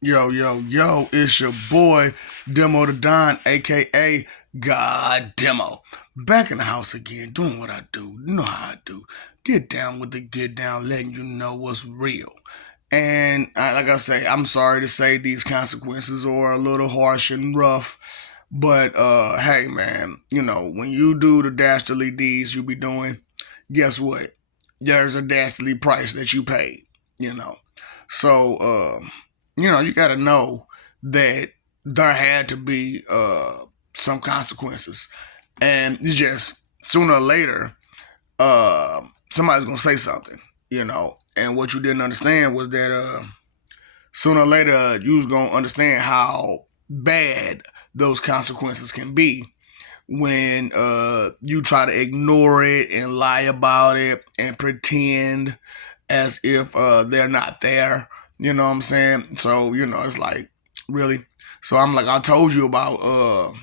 Yo, yo, yo, it's your boy, Demo the Don, aka God Demo. Back in the house again, doing what I do. You know how I do. Get down with the get down, letting you know what's real. And like I say, I'm sorry to say these consequences are a little harsh and rough. But hey man, when you do the dastardly deeds you be doing, guess what? There's a dastardly price that you paid, you know. So you gotta know that there had to be some consequences. And it's just sooner or later, somebody's gonna say something, And what you didn't understand was that sooner or later you was gonna understand how bad those consequences can be when you try to ignore it and lie about it and pretend as if they're not there. You know what I'm saying? So it's like, really. So I'm like, I told you about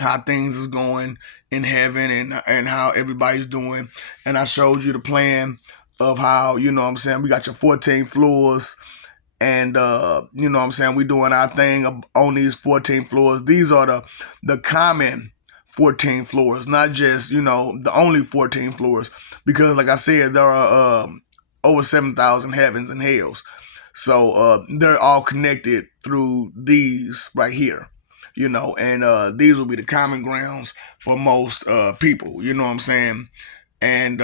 how things is going in heaven and how everybody's doing, and I showed you the plan of how, what I'm saying, we got your 14 floors, and you know what I'm saying, we doing our thing on these 14 floors. These are the common 14 floors, not just, the only 14 floors, because like I said, there are over 7,000 heavens and hells. So they're all connected through these right here, and these will be the common grounds for most people, you know what I'm saying, and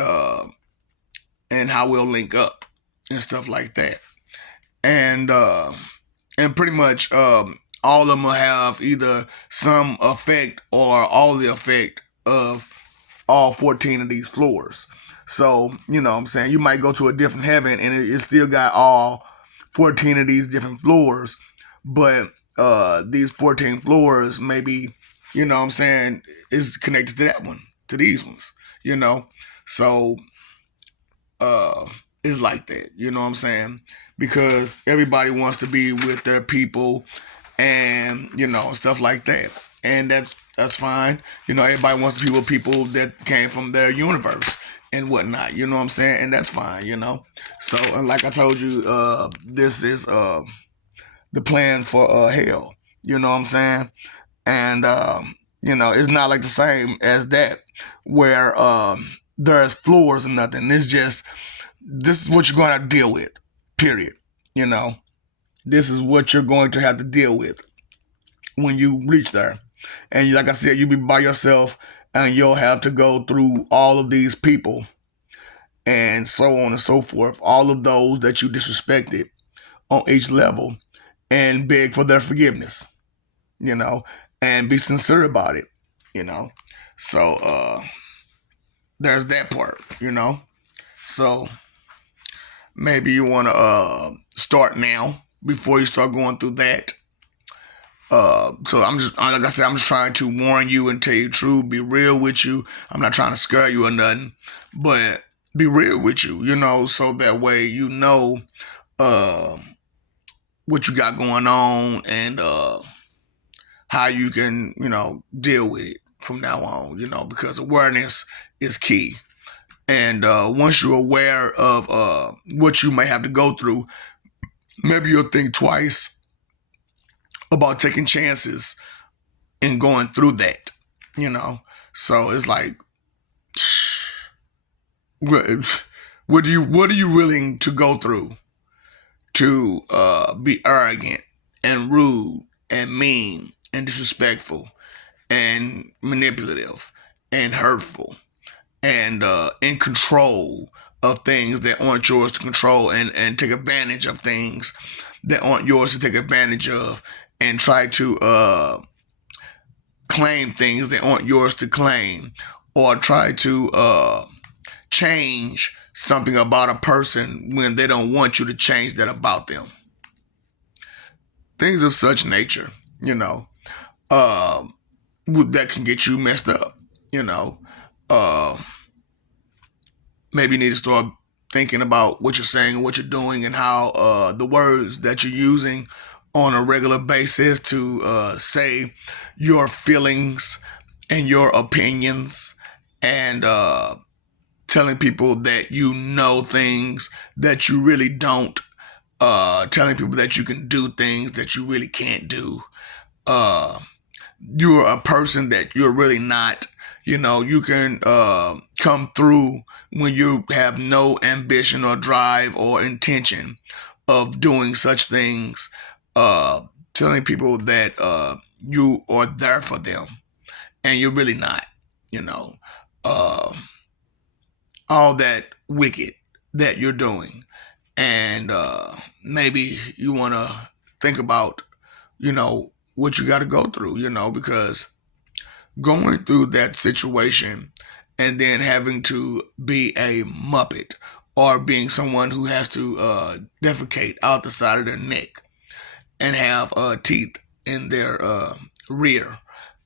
and how we'll link up and stuff like that. And pretty much all of them will have either some effect or all the effect of all 14 of these floors. So, you know what I'm saying, you might go to a different heaven and it still got all 14 of these different floors, but these 14 floors maybe, you know what I'm saying, is connected to that one, to these ones, you know. So uh it's like that, you know what I'm saying? Because everybody wants to be with their people and, stuff like that. And that's fine. Everybody wants to be with people that came from their universe and whatnot, you know what I'm saying? And that's fine, So and like I told you, this is the plan for hell, you know what I'm saying? And it's not like the same as that where there's floors and nothing. It's just, this is what you're going to deal with, period. You know, this is what you're going to have to deal with when you reach there. And like I said, you'll be by yourself and you'll have to go through all of these people and so on and so forth, all of those that you disrespected on each level, and beg for their forgiveness, you know, and be sincere about it, you know. So there's that part, So maybe you want to start now before you start going through that. So I'm just, like I said, I'm just trying to warn you and tell you the truth, be real with you. I'm not trying to scare you or nothing, but be real with you, so that way uh, what you got going on and how you can, deal with it from now on, because awareness is key. And once you're aware of what you may have to go through, maybe you'll think twice about taking chances and going through that, you know. So it's like, what are you willing to go through to be arrogant and rude and mean and disrespectful and manipulative and hurtful and in control of things that aren't yours to control, and take advantage of things that aren't yours to take advantage of, and try to claim things that aren't yours to claim, or try to change something about a person when they don't want you to change that about them. Things of such nature, you know, uh, that can get you messed up, you know. Uh, Maybe you need to start thinking about what you're saying and what you're doing, and how the words that you're using on a regular basis to say your feelings and your opinions, and telling people that you know things that you really don't, telling people that you can do things that you really can't do. Uh, you're a person that you're really not. You can come through when you have no ambition or drive or intention of doing such things. Telling people that you are there for them, and you're really not. You know, uh, all that wicked that you're doing, and maybe you want to think about, what you got to go through. Because going through that situation and then having to be a muppet or being someone who has to defecate out the side of their neck and have teeth in their rear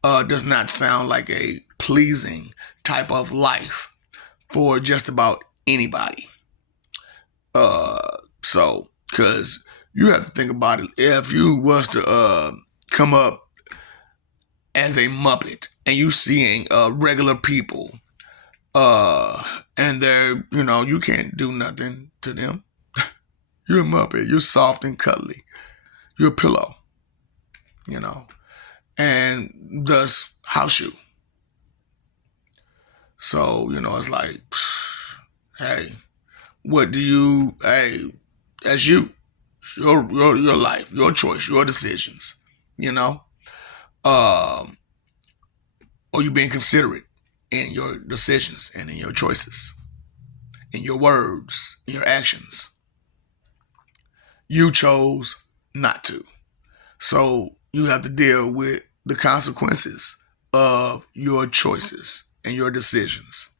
does not sound like a pleasing type of life for just about anybody. Because you have to think about it. If you was to come up as a Muppet and you seeing regular people, and they're, you can't do nothing to them. You're a Muppet. You're soft and cuddly. You're a pillow, and thus house you. So, it's like, hey, that's you. Your life, your choice, your decisions, you know? Um, or you being considerate in your decisions and in your choices, in your words, in your actions. You chose not to. So you have to deal with the consequences of your choices and your decisions.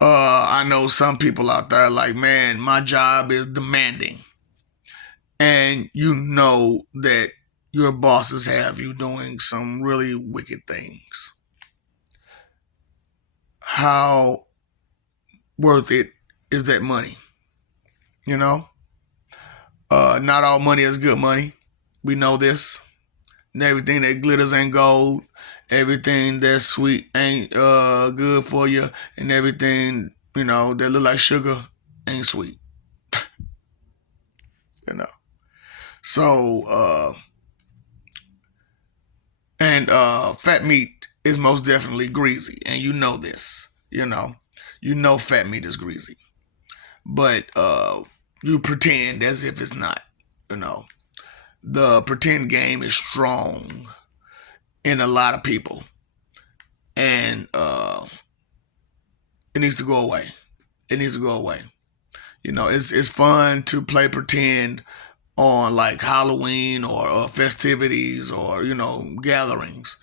I know some people out there like, man, my job is demanding. And you know that your bosses have you doing some really wicked things. How worth it is that money? Not all money is good money. We know this. And everything that glitters ain't gold. Everything that's sweet ain't good for you. And everything, that look like sugar ain't sweet. So, and fat meat is most definitely greasy. And you know this, You know fat meat is greasy. But you pretend as if it's not, The pretend game is strong in a lot of people. And it needs to go away. It needs to go away. It's fun to play pretend on like Halloween or festivities or gatherings,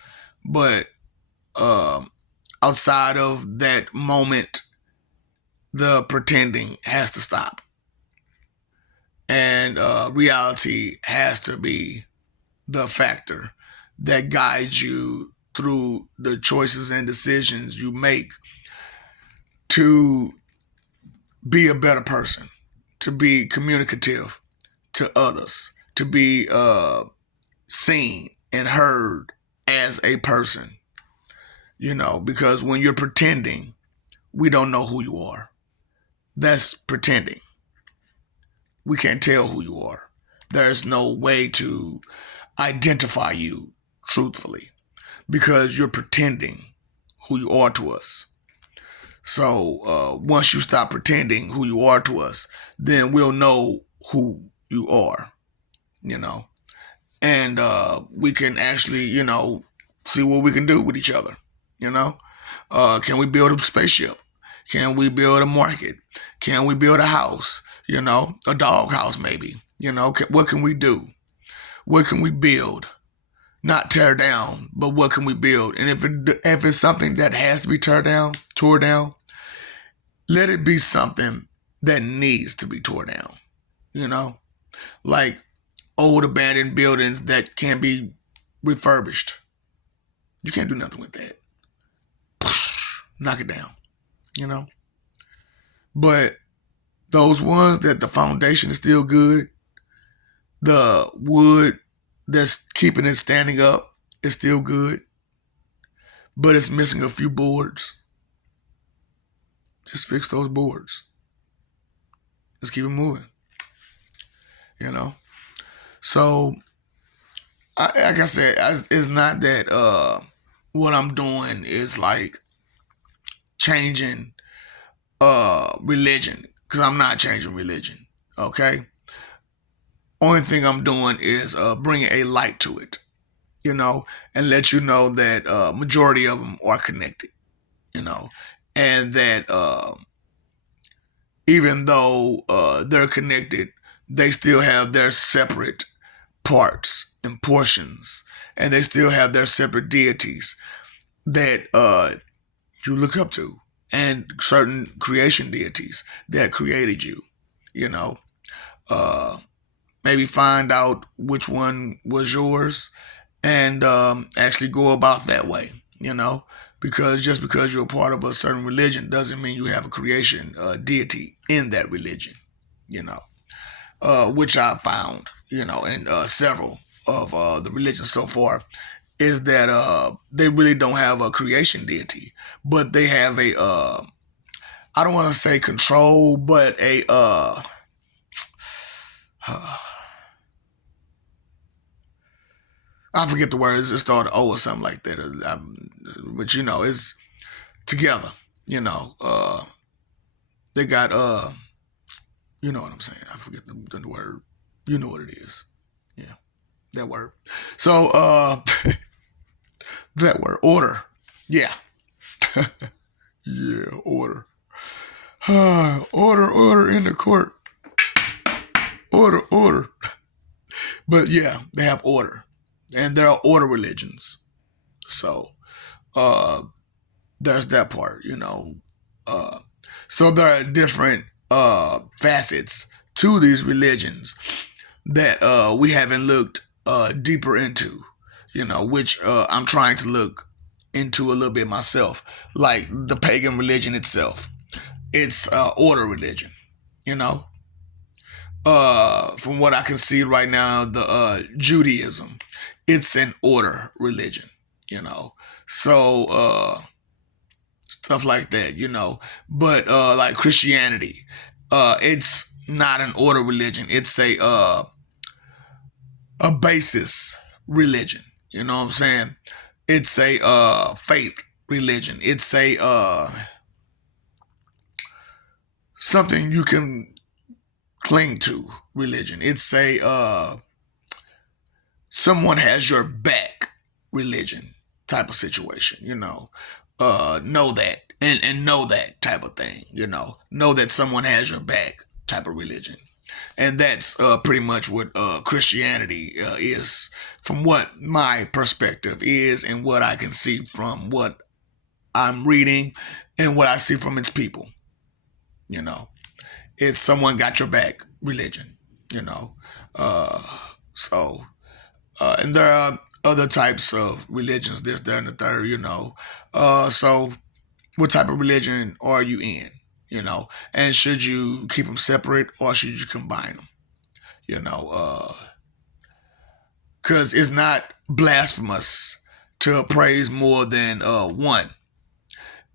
but outside of that moment, the pretending has to stop, and reality has to be the factor that guides you through the choices and decisions you make to be a better person, to be communicative to others, to be seen and heard as a person, because when you're pretending, we don't know who you are. That's pretending. We can't tell who you are. There's no way to identify you truthfully because you're pretending who you are to us. So once you stop pretending who you are to us, then we'll know who you are, and we can actually, see what we can do with each other, Can we build a spaceship? Can we build a market? Can we build a house? A dog house maybe. What can we do? What can we build? Not tear down, but what can we build? And if it's something that has to be tore down, let it be something that needs to be tore down. Like old abandoned buildings that can be refurbished. You can't do nothing with that. Knock it down, But those ones that the foundation is still good, the wood that's keeping it standing up is still good, but it's missing a few boards. Just fix those boards. Let's keep it moving. you know. So, like I said, it's not that what I'm doing is like changing religion, because I'm not changing religion. Okay, only thing I'm doing is bringing a light to it, you know, and let you know that majority of them are connected, you know, and that even though they're connected, they still have their separate parts and portions, and they still have their separate deities that you look up to, and certain creation deities that created you, you know. Uh, Maybe find out which one was yours and actually go about that way, you know, because just because you're a part of a certain religion doesn't mean you have a creation deity in that religion, you know, which I found, you know, in several of the religions so far, is that they really don't have a creation deity, but they have a I don't want to say control, but a I forget the words. It started O or something like that. But you know, it's together. You know, they got you know what I'm saying. I forget the word. You know what it is. Yeah, that word. So that word, order. Yeah, yeah, order. Order in the court. Order. But yeah, they have order, and there are order religions. So uh, there's that part, you know. Uh, so there are different facets to these religions that we haven't looked deeper into, you know, which I'm trying to look into a little bit myself. Like the pagan religion itself, it's order religion, you know. From what I can see right now, the Judaism, it's an order religion, you know. So stuff like that, you know. But like Christianity, it's not an order religion. It's a basis religion. You know what I'm saying? It's a faith religion. It's a something you can cling to religion. It's a someone has your back religion type of situation, you know. Know that and know that type of thing, you know that someone has your back type of religion. And that's pretty much what Christianity is, from what my perspective is, and what I can see from what I'm reading and what I see from its people. You know, it's someone got your back religion. You know, uh, so and there are other types of religions, this, that, and the third. You know, so what type of religion are you in? You know, and should you keep them separate or should you combine them? You know, because it's not blasphemous to praise more than one.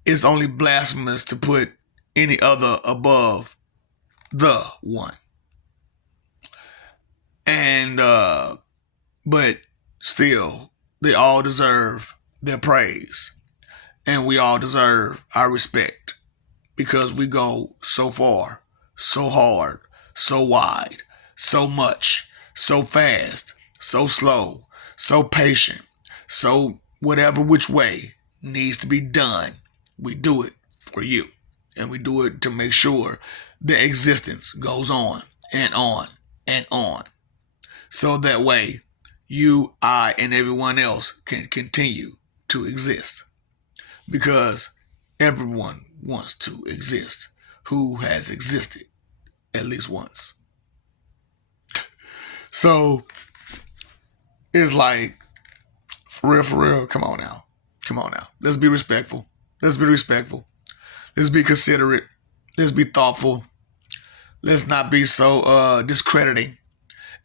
It's only blasphemous to put any other above the one. And but still, they all deserve their praise, and we all deserve our respect because we go so far, so hard, so wide, so much, so fast, so slow, so patient, so whatever which way needs to be done, we do it for you. And we do it to make sure the existence goes on and on and on. So that way, you, I, and everyone else can continue to exist. Because everyone wants to exist who has existed at least once. So it's like, for real, come on now. Come on now. Let's be respectful. Let's be respectful. Let's be considerate. Let's be thoughtful. Let's not be so discrediting,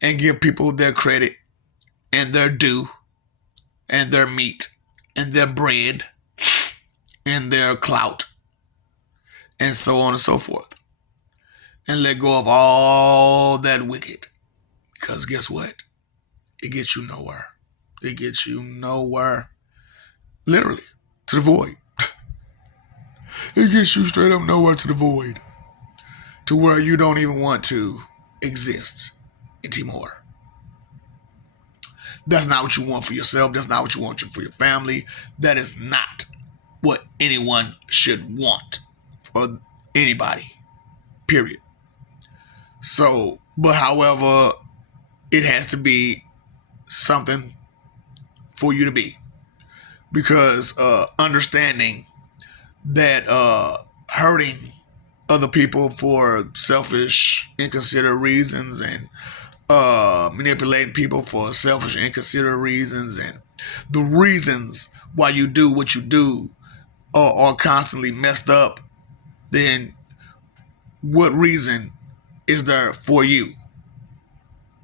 and give people their credit and their due and their meat and their bread and their clout and so on and so forth. And let go of all that wicked. Because guess what? It gets you nowhere. It gets you nowhere. Literally, to the void. It gets you straight up nowhere to the void. To where you don't even want to exist anymore. That's not what you want for yourself. That's not what you want for your family. That is not what anyone should want for anybody. Period. So, but however, it has to be something for you to be. Because understanding that hurting other people for selfish, inconsiderate reasons and manipulating people for selfish, inconsiderate reasons and the reasons why you do what you do are constantly messed up, then what reason is there for you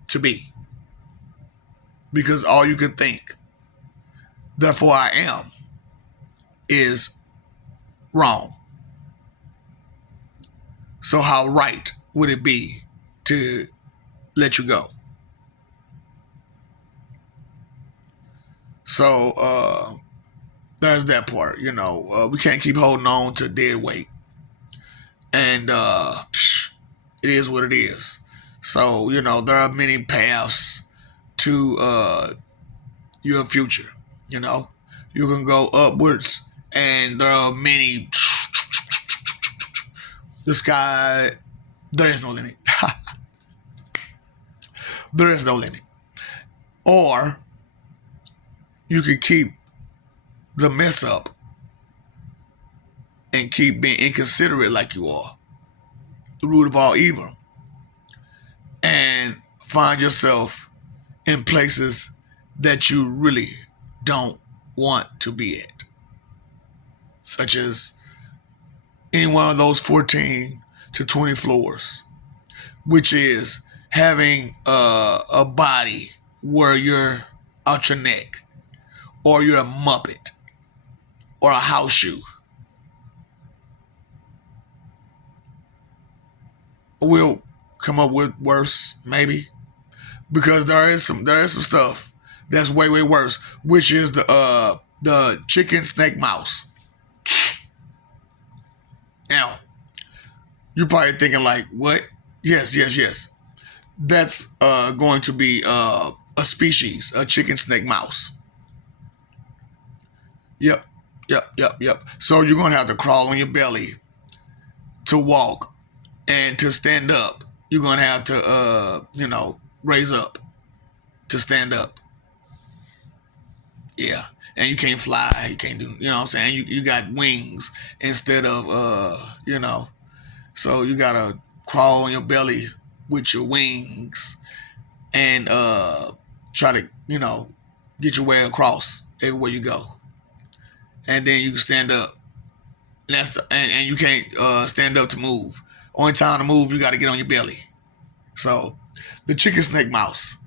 to be? Because all you can think, therefore I am, is wrong. So how right would it be to let you go? So there's that part. We can't keep holding on to dead weight. And it is what it is. So, there are many paths to your future. You can go upwards, and there are many. The sky, there is no limit. There is no limit. Or you can keep the mess up and keep being inconsiderate like you are, the root of all evil, and find yourself in places that you really don't want to be at, such as any one of those 14 to 20 floors, which is having a body where you're out your neck, or you're a Muppet, or a house shoe. We'll come up with worse, maybe, because there is some stuff that's way worse, which is the chicken, snake, mouse. Now, you're probably thinking like, what? Yes. That's going to be a species, a chicken, snake, mouse. Yep. So you're going to have to crawl on your belly to walk. And to stand up, you're going to have to, raise up to stand up. Yeah. And you can't fly. You can't do, what I'm saying? You got wings instead of, So you got to crawl on your belly with your wings and try to, get your way across everywhere you go. And then you can stand up. And you can't stand up to move. Only time to move, you got to get on your belly. So, the chicken, snake, mouse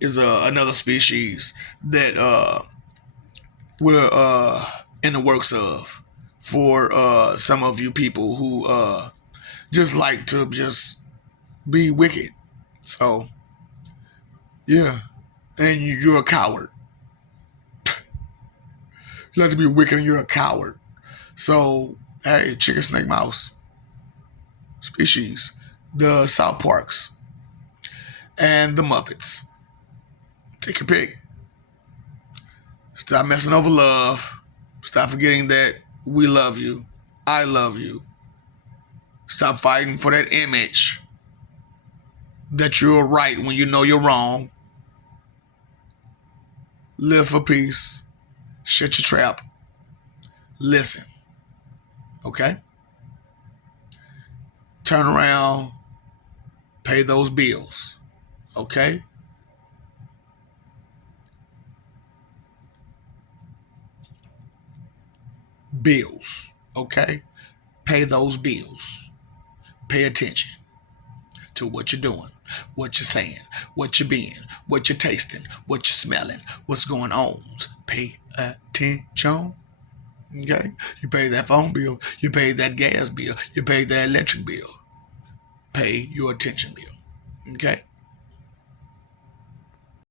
is another species that we're in the works of for some of you people who just like to just be wicked. So, yeah. And you're a coward. You like to be wicked and you're a coward. So, hey, chicken, snake, mouse species, the South Parks, and the Muppets. Take your pick. Stop messing over love. Stop forgetting that we love you. I love you. Stop fighting for that image that you're right when you know you're wrong. Live for peace. Shut your trap. Listen. Okay? Turn around, pay those bills, okay? Bills, okay? Pay those bills. Pay attention to what you're doing, what you're saying, what you're being, what you're tasting, what you're smelling, what's going on. Pay attention. Okay? You pay that phone bill, you pay that gas bill, you pay that electric bill. Pay your attention bill. Okay?